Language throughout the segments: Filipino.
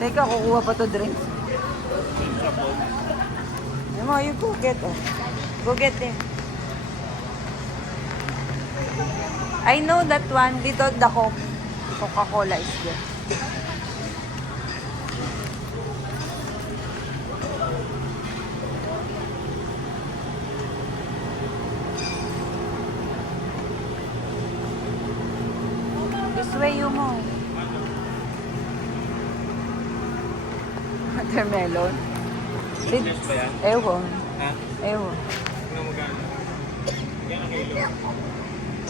Teka, kukuha pa to drinks. You go get it. Go get it. I know that one. Dito, the Coca-Cola is there. This way you mo. Watermelon. Yes ba yan? Ewan. Ha? Ewan. Ano magkano? Yan ang kilo.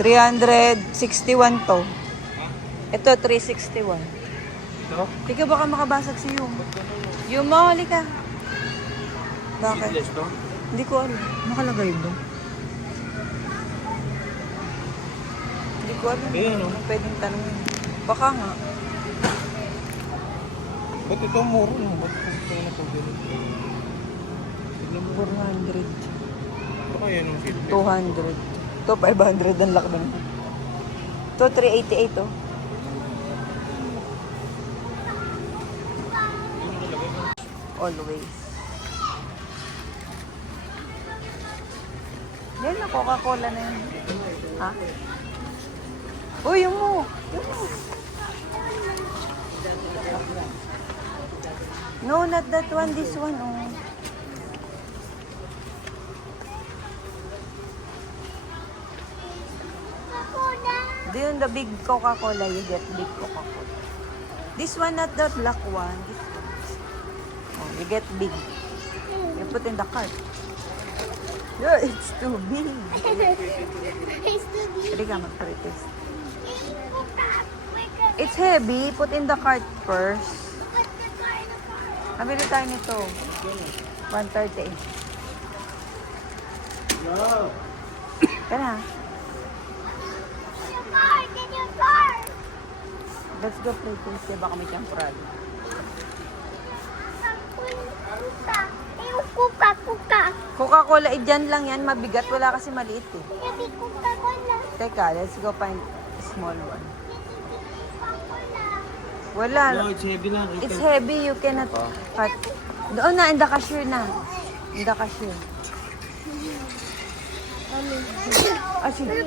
361 to. Ha? Ito, 361. Ito? Tika, baka makabasag si Yumo. Yumo, halika. Bakit? Seedless to? Hindi ko alam. Nakalagay ba? Hindi ko alam. Ayan, oh. Anong pwedeng tanongin? Baka nga. Ba't ito muro no? Ba't ito na ito? Tignan mo. 400. Ito kaya nung seedless? 200. Ito, 500 ang lakban. Ito, 388 oh. Always. Yan na, Coca-Cola na yun. Ha? Uy, yung mo. Yung mo. No, not that one. This one, oh. Doon, the big Coca-Cola, you get big Coca-Cola. This one, not the black one. This one. Oh, you get big. You put in the cart. Yeah, it's too big. It's too deep. Hindi ka mag-pretest. It's heavy. Put in the cart first. Nabili tayo nito. 130. Kaya na. Let's go pretest. Diba kami temporary? Coca-Cola, dyan lang yan. Mabigat. Wala kasi maliit eh. Teka, let's go find a small one. Wala. No, it's heavy lang. It's heavy. You cannot cut. Doon na, in the cashier na. In the cashier. Ah, sige.